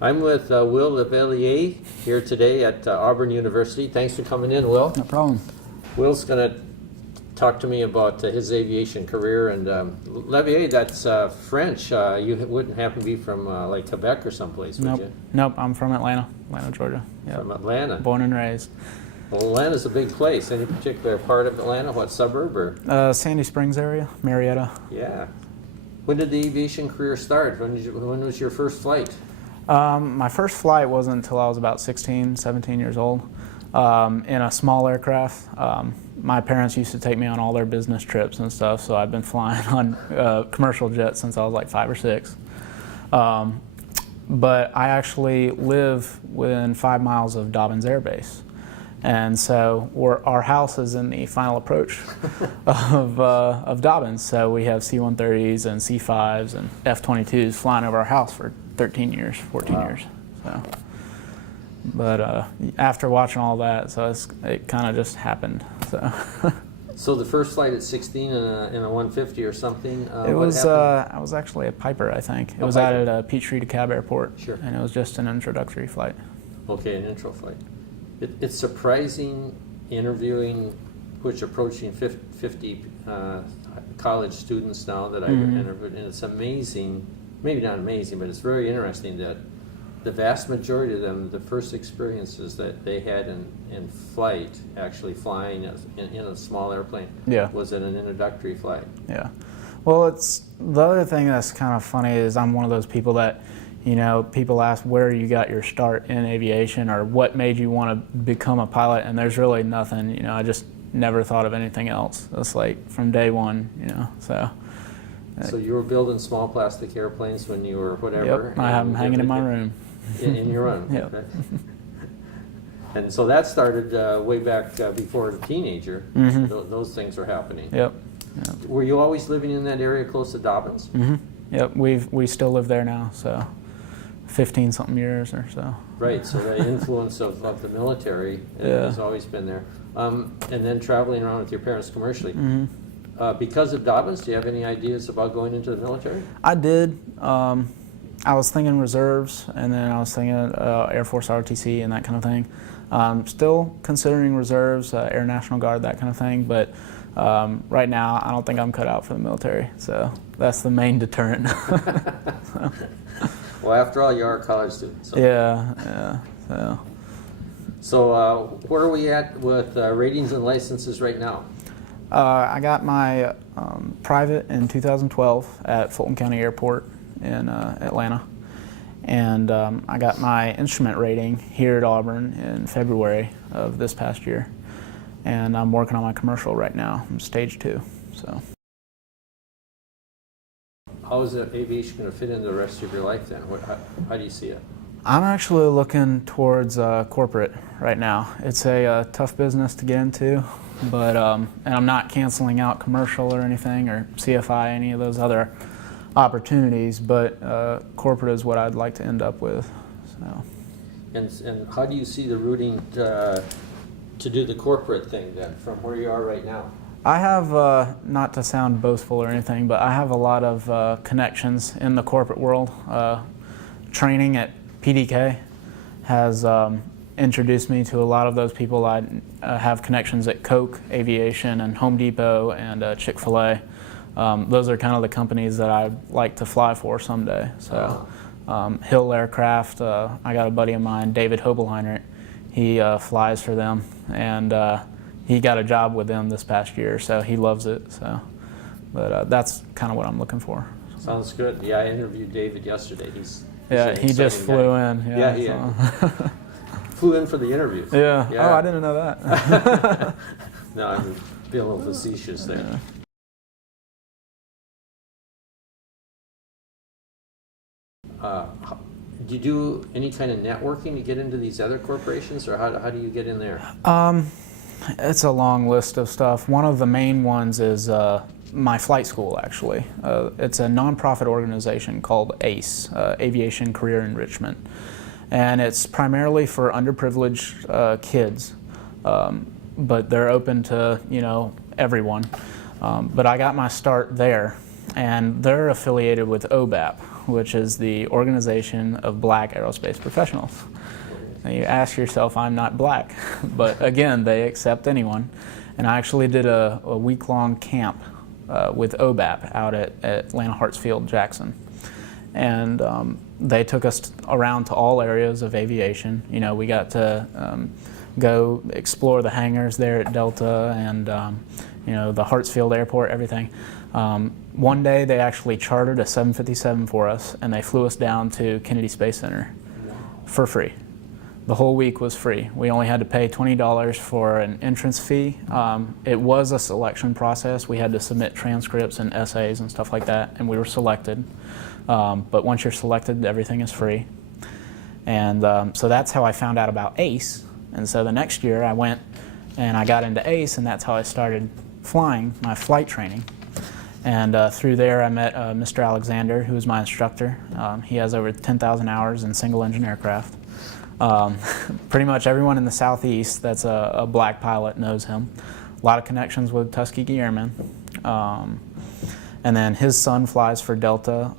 I'm with Will Levellier here today at Auburn University. Thanks for coming in, Will. No problem. Will's going to talk to me about his aviation career. And Levellier, that's French. You wouldn't happen to be from like Quebec or someplace, would Nope. you? Nope, I'm from Atlanta, Georgia. Yep. From Atlanta. Born and raised. Well, Atlanta's a big place. Any particular part of Atlanta? What suburb? Or? Sandy Springs area, Marietta. Yeah. When did the aviation career start? When was your first flight? My first flight wasn't until I was about 16, 17 years old, in a small aircraft. My parents used to take me on all their business trips and stuff, so I've been flying on commercial jets since I was like 5 or 6. But I actually live within 5 miles of Dobbins Air Base. And so our house is in the final approach of Dobbins. So we have C-130s and C-5s and F-22s flying over our house for 13 years, 14 Wow. years. So, but after watching all that, so it kind of just happened. So. So the first flight at 16 in a 150 or something. It was happened? I was actually a Piper, I think. It was Piper. out at Peachtree DeKalb Airport. Sure. And it was just an introductory flight. Okay, an intro flight. It's surprising interviewing, which approaching 50 college students now that I've interviewed, and it's amazing, maybe not amazing, but it's very interesting that the vast majority of them, the first experiences that they had in flight, actually flying in a small airplane, Yeah. was in an introductory flight. Yeah. Well, it's the other thing that's kind of funny is I'm one of those people that, you know, people ask where you got your start in aviation or what made you want to become a pilot, and there's really nothing. You know, I just never thought of anything else. It's like from day one, you know. So you were building small plastic airplanes when you were whatever? Yep, I have them hanging in my room. In your room? Yep. Okay. And so that started way back before the teenager. Those things were happening. Yep. Were you always living in that area close to Dobbins? Yep. We still live there now, so 15-something years or so. Right, so the influence of the military has always been there. And then traveling around with your parents commercially. Because of Dobbins, do you have any ideas about going into the military? I did. I was thinking reserves, and then I was thinking Air Force ROTC and that kind of thing. Still considering reserves, Air National Guard, that kind of thing, but right now I don't think I'm cut out for the military, so that's the main deterrent. Well, after all, you are a college student. So. Yeah. So where are we at with ratings and licenses right now? I got my private in 2012 at Fulton County Airport in Atlanta, and I got my instrument rating here at Auburn in February of this past year, and I'm working on my commercial right now. I'm stage 2. So. How is aviation going to fit into the rest of your life then? How do you see it? I'm actually looking towards corporate right now. It's a tough business to get into, but and I'm not canceling out commercial or anything or CFI, any of those other opportunities, but corporate is what I'd like to end up with. So. And how do you see the routing to do the corporate thing then, from where you are right now? I have, not to sound boastful or anything, but I have a lot of connections in the corporate world. Training at PDK has introduced me to a lot of those people. I have connections at Coke, Aviation, and Home Depot, and Chick-fil-A. Those are kind of the companies that I'd like to fly for someday. So, Hill Aircraft, I got a buddy of mine, David Hobelheiner. He flies for them, and he got a job with them this past year, so he loves it. So, but that's kind of what I'm looking for. Sounds good. Yeah, I interviewed David yesterday. He's he just flew in. Yeah, he flew in for the interview. Yeah. Oh, I didn't know that. No, I'm being a little facetious there. Yeah. Do you do any kind of networking to get into these other corporations, or how do you get in there? It's a long list of stuff. One of the main ones is my flight school, actually. It's a nonprofit organization called ACE, Aviation Career Enrichment. And it's primarily for underprivileged kids, but they're open to, you know, everyone. But I got my start there, and they're affiliated with OBAP, which is the Organization of Black Aerospace Professionals. And you ask yourself, I'm not black, but again, they accept anyone. And I actually did a week-long camp with OBAP out at Atlanta Hartsfield Jackson. And they took us around to all areas of aviation. You know, we got to go explore the hangars there at Delta and you know, the Hartsfield Airport, everything. One day they actually chartered a 757 for us, and they flew us down to Kennedy Space Center for free. The whole week was free. We only had to pay $20 for an entrance fee. It was a selection process. We had to submit transcripts and essays and stuff like that, and we were selected. But once you're selected, everything is free. And so that's how I found out about ACE. And so the next year I went and I got into ACE, and that's how I started flying, my flight training. And through there I met Mr. Alexander, who was my instructor. He has over 10,000 hours in single-engine aircraft. Pretty much everyone in the Southeast that's a black pilot knows him. A lot of connections with Tuskegee Airmen. And then his son flies for Delta.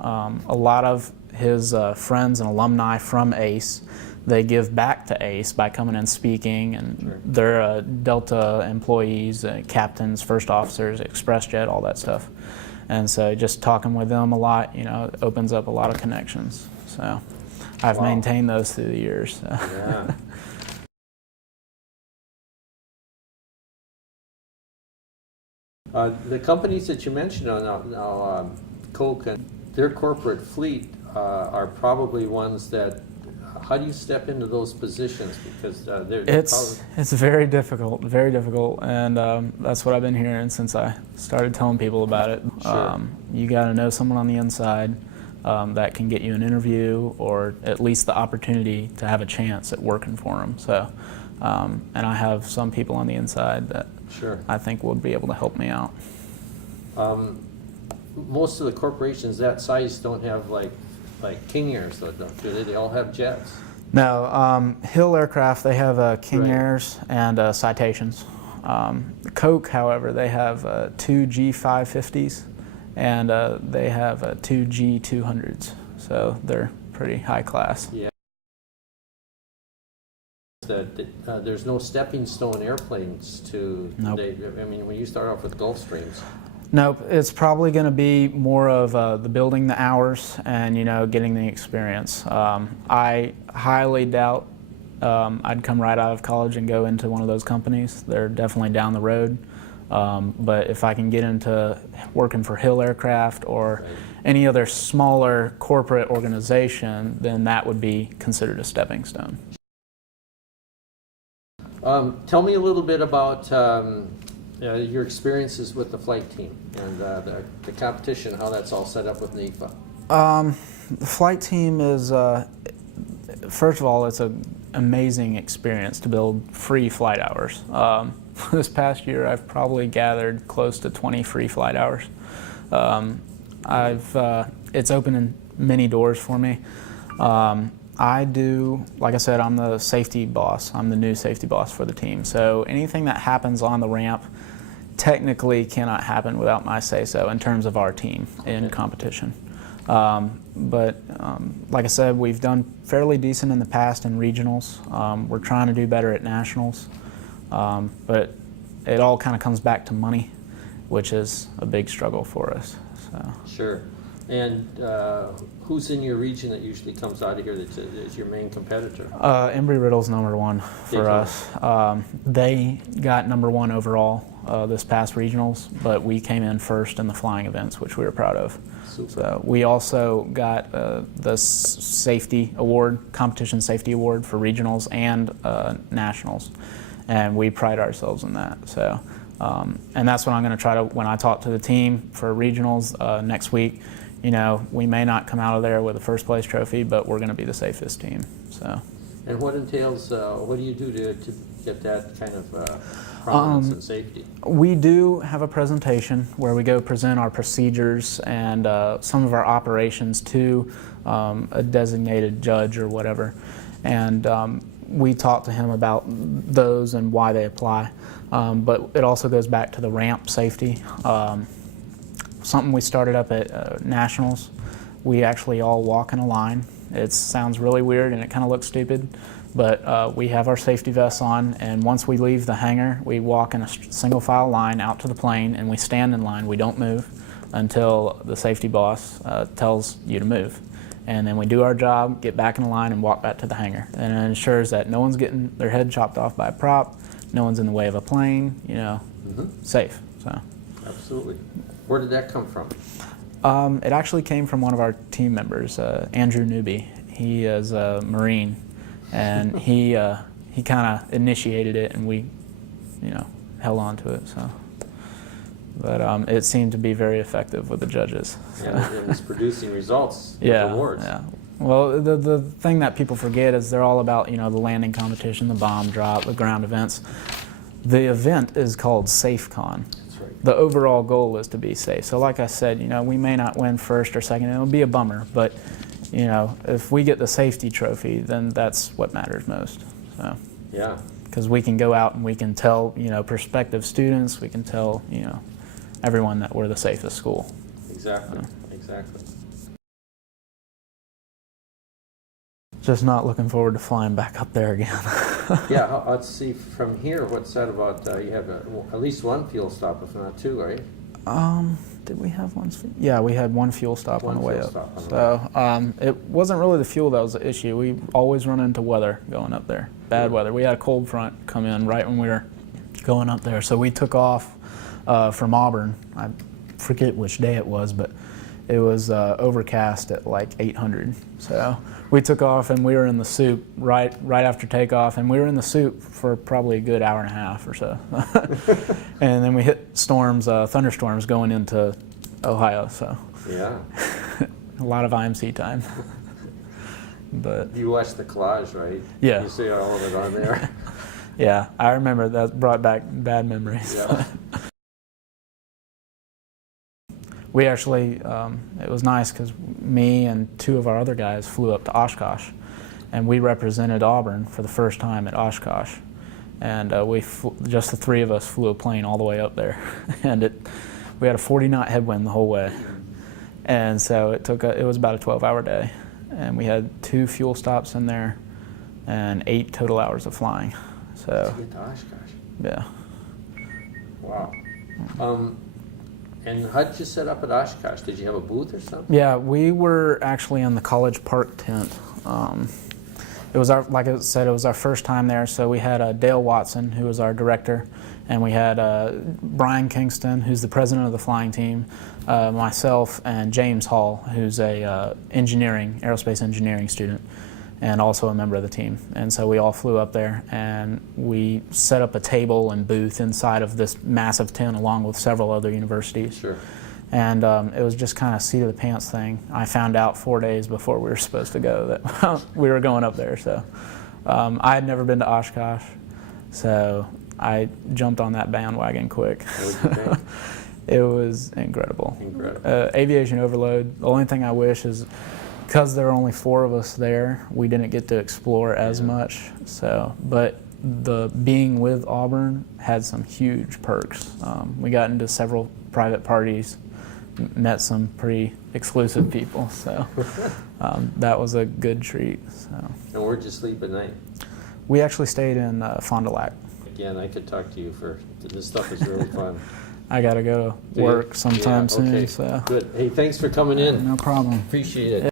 A lot of his friends and alumni from ACE, they give back to ACE by coming and speaking, and Sure. they're Delta employees, captains, first officers, ExpressJet, all that stuff. And so just talking with them a lot, you know, opens up a lot of connections. So I've Wow. maintained those through the years. So. Yeah. The companies that you mentioned now, Coke and their corporate fleet are probably ones that. How do you step into those positions? Because they're It's very difficult, and that's what I've been hearing since I started telling people about it. Sure. You got to know someone on the inside that can get you an interview, or at least the opportunity to have a chance at working for them. So, and I have some people on the inside that Sure. I think would be able to help me out. Most of the corporations that size don't have like King Airs, though, do they? They all have jets. No, Hill Aircraft, they have King Right. Airs and Citations. Coke, however, they have two G550s and they have two G200s, so they're pretty high class. Yeah. That there's no stepping stone airplanes to. Nope. I mean, when you start off with Gulfstreams. Nope, it's probably going to be more of the building the hours and, you know, getting the experience. I highly doubt I'd come right out of college and go into one of those companies. They're definitely down the road. But if I can get into working for Hill Aircraft or Right. any other smaller corporate organization, then that would be considered a stepping stone. Tell me a little bit about your experiences with the flight team and the competition, how that's all set up with NEFA. The flight team is, first of all, it's an amazing experience to build free flight hours. This past year, I've probably gathered close to 20 free flight hours. It's opened many doors for me. Like I said, I'm the safety boss. I'm the new safety boss for the team. So anything that happens on the ramp technically cannot happen without my say-so in terms of our team in competition. But like I said, we've done fairly decent in the past in regionals. We're trying to do better at nationals. But it all kind of comes back to money, which is a big struggle for us. So. Sure. And who's in your region that usually comes out of here that is your main competitor? Embry-Riddle's #1 for Daytona. us. They got #1 overall this past regionals, but we came in first in the flying events, which we were proud of. Super. So we also got the safety award, competition safety award for regionals and nationals, and we pride ourselves in that. So, and that's what I'm going to try to, when I talk to the team for regionals next week, you know, we may not come out of there with a first place trophy, but we're going to be the safest team. So. And what entails, what do you do to get that kind of prominence and safety? We do have a presentation where we go present our procedures and some of our operations to a designated judge or whatever. And we talk to him about those and why they apply. But it also goes back to the ramp safety. something we started up at Nationals. We actually all walk in a line. It sounds really weird and it kind of looks stupid, but we have our safety vests on, and once we leave the hangar, we walk in a single file line out to the plane, and we stand in line. We don't move until the safety boss tells you to move. And then we do our job, get back in the line, and walk back to the hangar. And it ensures that no one's getting their head chopped off by a prop, no one's in the way of a plane, you know, safe. So. Absolutely. Where did that come from? It actually came from one of our team members, Andrew Newby. He is a Marine, and he kind of initiated it, and we, you know, held on to it. So, but it seemed to be very effective with the judges. So. And it's producing results with Yeah, awards. yeah. Well, the thing that people forget is they're all about, you know, the landing competition, the bomb drop, the ground events. The event is called SafeCon. The overall goal is to be safe. So like I said, you know, we may not win first or second. It'll be a bummer, but, you know, if we get the safety trophy, then that's what matters most. So, yeah. Because we can go out and we can tell, you know, prospective students, we can tell, you know, everyone that we're the safest school. Exactly, So. exactly. Just not looking forward to flying back up there again. Yeah, let's see from here. What's that about? You have at least one fuel stop, if not two, right? Did we have one? Yeah, we had one fuel stop on the way up. So it wasn't really the fuel that was the issue. We always run into weather going up there. Bad weather. We had a cold front come in right when we were going up there. So we took off from Auburn. I forget which day it was, but it was overcast at like 800. So we took off and we were in the soup right after takeoff, and we were in the soup for probably a good hour and a half or so. And then we hit storms, thunderstorms going into Ohio. So yeah, a lot of IMC time. But you watched the collage, right? Yeah. You see all of it on there. Yeah, I remember that brought back bad memories. Yeah. We actually, it was nice because me and two of our other guys flew up to Oshkosh, and we represented Auburn for the first time at Oshkosh. And just the three of us flew a plane all the way up there. And we had a 40-knot headwind the whole way. And so it was about a 12-hour day. And we had 2 fuel stops in there and 8 total hours of flying. So, To get to Oshkosh. yeah. Wow. And how did you set up at Oshkosh? Did you have a booth or something? Yeah, we were actually in the College Park tent. It was like I said, it was our first time there. So we had Dale Watson, who was our director, and we had Brian Kingston, who's the president of the flying team, myself, and James Hall, who's a aerospace engineering student, and also a member of the team. And so we all flew up there, and we set up a table and booth inside of this massive tent along with several other universities. Sure. And it was just kind of seat of the pants thing. I found out 4 days before we were supposed to go that we were going up there. So I had never been to Oshkosh, so I jumped on that bandwagon quick. What did you think? It was incredible. Incredible. Aviation overload. The only thing I wish is, because there are only 4 of us there, we didn't get to explore as much. So, but the being with Auburn had some huge perks. We got into several private parties, met some pretty exclusive people. So that was a good treat. So. And where'd you sleep at night? We actually stayed in Fond du Lac. Again, I could talk to you this stuff is really fun. I got to go to work sometime soon. Okay. So. Good. Hey, thanks for coming in. No problem. Appreciate it.